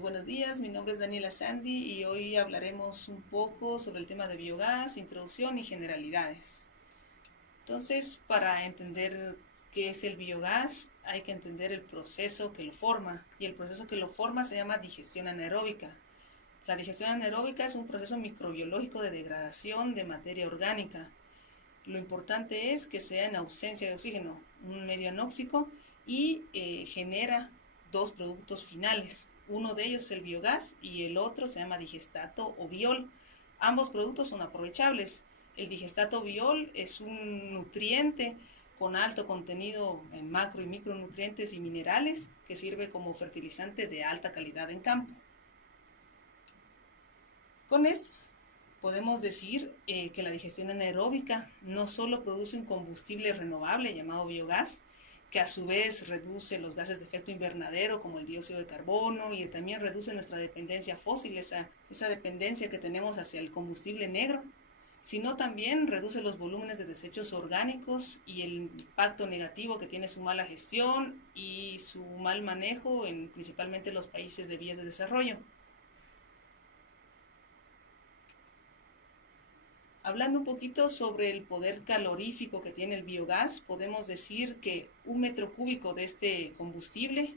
Buenos días, mi nombre es Daniela Sandy y hoy hablaremos un poco sobre el tema de biogás, introducción y generalidades. Entonces, para entender qué es el biogás, hay que entender el proceso que lo forma, y el proceso que lo forma se llama digestión anaeróbica. La digestión anaeróbica es un proceso microbiológico de degradación de materia orgánica. Lo importante es que sea en ausencia de oxígeno, un medio anóxico, y genera dos productos finales. Uno de ellos es el biogás y el otro se llama digestato o biol. Ambos productos son aprovechables. El digestato biol es un nutriente con alto contenido en macro y micronutrientes y minerales que sirve como fertilizante de alta calidad en campo. Con esto podemos decir que la digestión anaeróbica no solo produce un combustible renovable llamado biogás, que a su vez reduce los gases de efecto invernadero como el dióxido de carbono y también reduce nuestra dependencia fósil, esa dependencia que tenemos hacia el combustible negro, sino también reduce los volúmenes de desechos orgánicos y el impacto negativo que tiene su mala gestión y su mal manejo en principalmente los países de vías de desarrollo. Hablando un poquito sobre el poder calorífico que tiene el biogás, podemos decir que un metro cúbico de este combustible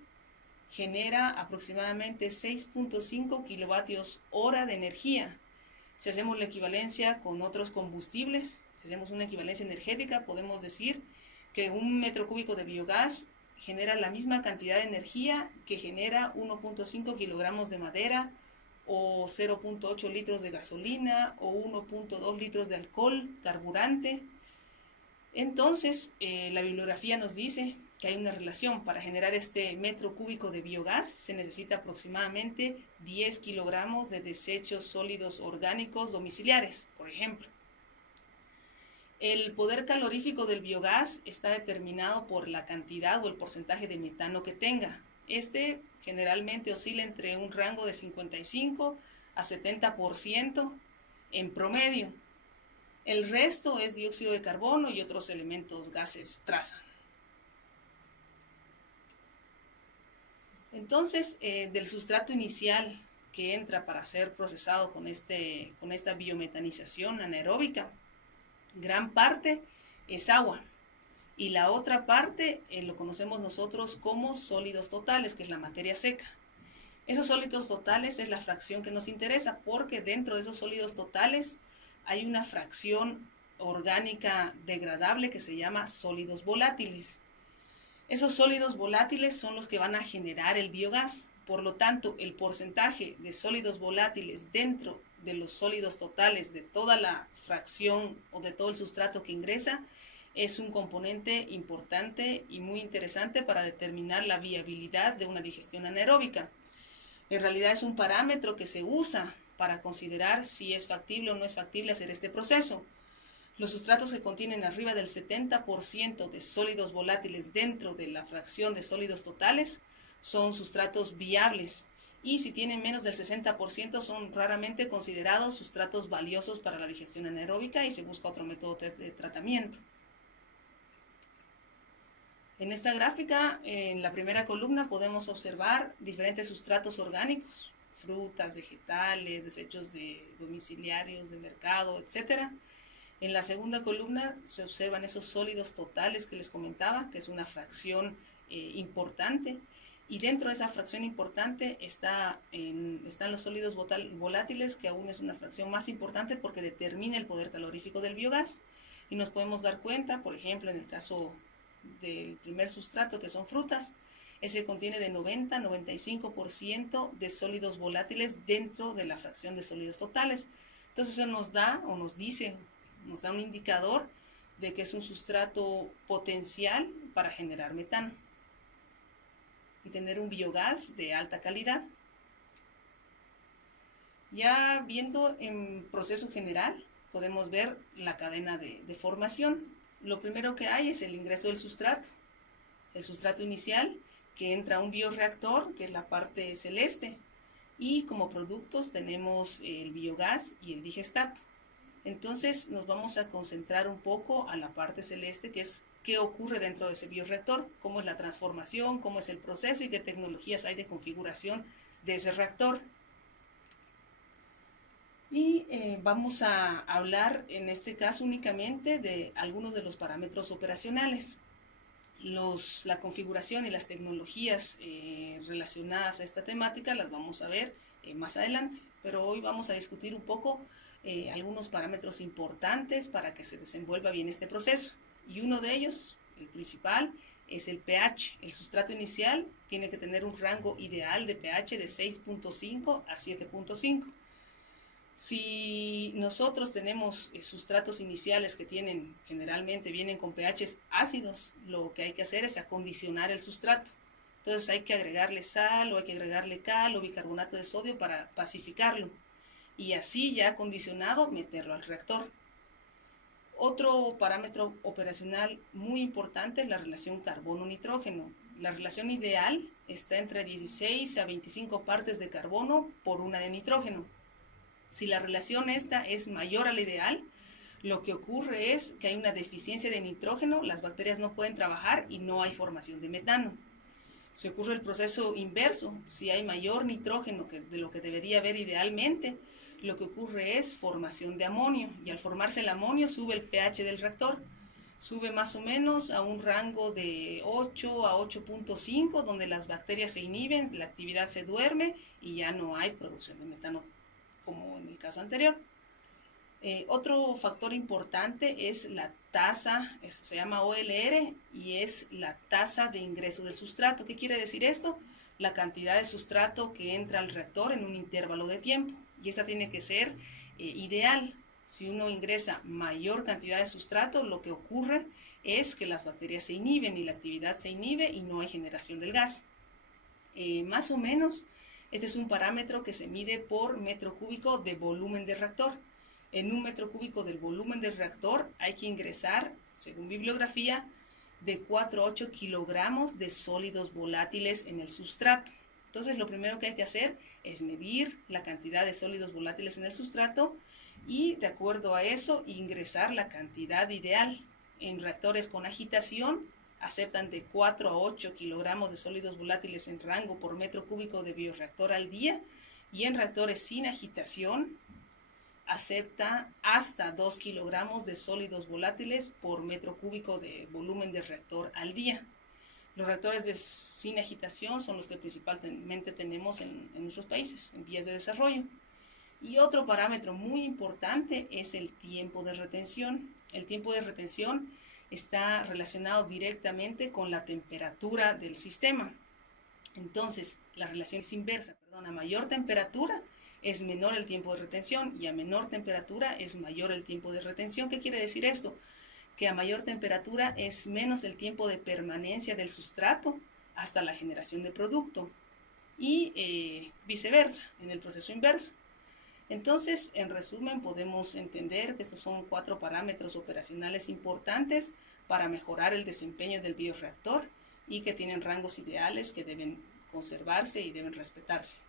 genera aproximadamente 6.5 kilovatios hora de energía. Si hacemos la equivalencia con otros combustibles, si hacemos una equivalencia energética, podemos decir que un metro cúbico de biogás genera la misma cantidad de energía que genera 1.5 kilogramos de madera o 0.8 litros de gasolina o 1.2 litros de alcohol, carburante. Entonces, la bibliografía nos dice que hay una relación. Para generar este metro cúbico de biogás se necesita aproximadamente 10 kilogramos de desechos sólidos orgánicos domiciliares, por ejemplo. El poder calorífico del biogás está determinado por la cantidad o el porcentaje de metano que tenga. Este generalmente oscila entre un rango de 55 a 70% en promedio. El resto es dióxido de carbono y otros elementos gases traza. Entonces, del sustrato inicial que entra para ser procesado con esta biometanización anaeróbica, gran parte es agua. Y la otra parte lo conocemos nosotros como sólidos totales, que es la materia seca. Esos sólidos totales es la fracción que nos interesa, porque dentro de esos sólidos totales hay una fracción orgánica degradable que se llama sólidos volátiles. Esos sólidos volátiles son los que van a generar el biogás. Por lo tanto, el porcentaje de sólidos volátiles dentro de los sólidos totales de toda la fracción o de todo el sustrato que ingresa es un componente importante y muy interesante para determinar la viabilidad de una digestión anaeróbica. En realidad es un parámetro que se usa para considerar si es factible o no es factible hacer este proceso. Los sustratos que contienen arriba del 70% de sólidos volátiles dentro de la fracción de sólidos totales son sustratos viables, y si tienen menos del 60% son raramente considerados sustratos valiosos para la digestión anaeróbica y se busca otro método de tratamiento. En esta gráfica, en la primera columna, podemos observar diferentes sustratos orgánicos, frutas, vegetales, desechos domiciliarios, de mercado, etc. En la segunda columna se observan esos sólidos totales que les comentaba, que es una fracción importante, y dentro de esa fracción importante están los sólidos volátiles, que aún es una fracción más importante porque determina el poder calorífico del biogás. Y nos podemos dar cuenta, por ejemplo, en el caso del primer sustrato, que son frutas, ese contiene de 90 a 95% de sólidos volátiles dentro de la fracción de sólidos totales. Entonces eso nos da o nos da un indicador de que es un sustrato potencial para generar metano y tener un biogás de alta calidad. Ya viendo en proceso general, podemos ver la cadena de formación. Lo primero que hay es el ingreso del sustrato. El sustrato inicial, que entra a un bioreactor, que es la parte celeste, y como productos tenemos el biogás y el digestato. Entonces nos vamos a concentrar un poco a la parte celeste, que es qué ocurre dentro de ese bioreactor, cómo es la transformación, cómo es el proceso y qué tecnologías hay de configuración de ese reactor. Y vamos a hablar en este caso únicamente de algunos de los parámetros operacionales. La configuración y las tecnologías relacionadas a esta temática las vamos a ver más adelante, pero hoy vamos a discutir un poco algunos parámetros importantes para que se desenvuelva bien este proceso. Y uno de ellos, el principal, es el pH. El sustrato inicial tiene que tener un rango ideal de pH de 6.5 a 7.5. Si nosotros tenemos sustratos iniciales que generalmente vienen con pHs ácidos, lo que hay que hacer es acondicionar el sustrato. Entonces hay que agregarle sal o hay que agregarle cal o bicarbonato de sodio para pacificarlo. Y así ya acondicionado, meterlo al reactor. Otro parámetro operacional muy importante es la relación carbono-nitrógeno. La relación ideal está entre 16 a 25 partes de carbono por una de nitrógeno. Si la relación esta es mayor a la ideal, lo que ocurre es que hay una deficiencia de nitrógeno, las bacterias no pueden trabajar y no hay formación de metano. Se ocurre el proceso inverso, si hay mayor nitrógeno de lo que debería haber idealmente, lo que ocurre es formación de amonio, y al formarse el amonio sube el pH del reactor, sube más o menos a un rango de 8 a 8.5, donde las bacterias se inhiben, la actividad se duerme y ya no hay producción de metano como en el caso anterior. Otro factor importante es la tasa, se llama OLR, y es la tasa de ingreso del sustrato. ¿Qué quiere decir esto? La cantidad de sustrato que entra al reactor en un intervalo de tiempo, y esta tiene que ser ideal. Si uno ingresa mayor cantidad de sustrato, lo que ocurre es que las bacterias se inhiben y la actividad se inhibe y no hay generación del gas. Más o menos, este es un parámetro que se mide por metro cúbico de volumen de reactor. En un metro cúbico del volumen del reactor hay que ingresar, según bibliografía, de 4 a 8 kilogramos de sólidos volátiles en el sustrato. Entonces, lo primero que hay que hacer es medir la cantidad de sólidos volátiles en el sustrato y, de acuerdo a eso, ingresar la cantidad ideal. En reactores con agitación, aceptan de 4 a 8 kilogramos de sólidos volátiles en rango por metro cúbico de bioreactor al día, y en reactores sin agitación acepta hasta 2 kilogramos de sólidos volátiles por metro cúbico de volumen de reactor al día. Los reactores sin agitación son los que principalmente tenemos en nuestros países, en vías de desarrollo. Y otro parámetro muy importante es el tiempo de retención. El tiempo de retención está relacionado directamente con la temperatura del sistema. Entonces, la relación es inversa. A mayor temperatura es menor el tiempo de retención y a menor temperatura es mayor el tiempo de retención. ¿Qué quiere decir esto? Que a mayor temperatura es menos el tiempo de permanencia del sustrato hasta la generación de producto y viceversa, en el proceso inverso. Entonces, en resumen, podemos entender que estos son 4 parámetros operacionales importantes para mejorar el desempeño del bioreactor y que tienen rangos ideales que deben conservarse y deben respetarse.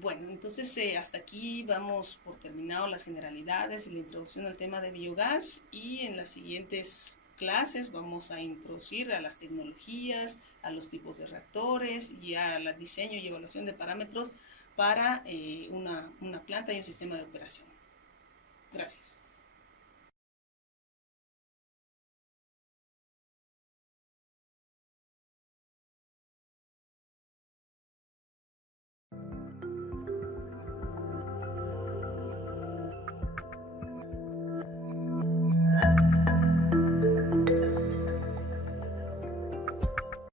Bueno, entonces hasta aquí vamos por terminado las generalidades y la introducción al tema de biogás, y en las siguientes clases vamos a introducir a las tecnologías, a los tipos de reactores y al diseño y evaluación de parámetros para una planta y un sistema de operación. Gracias.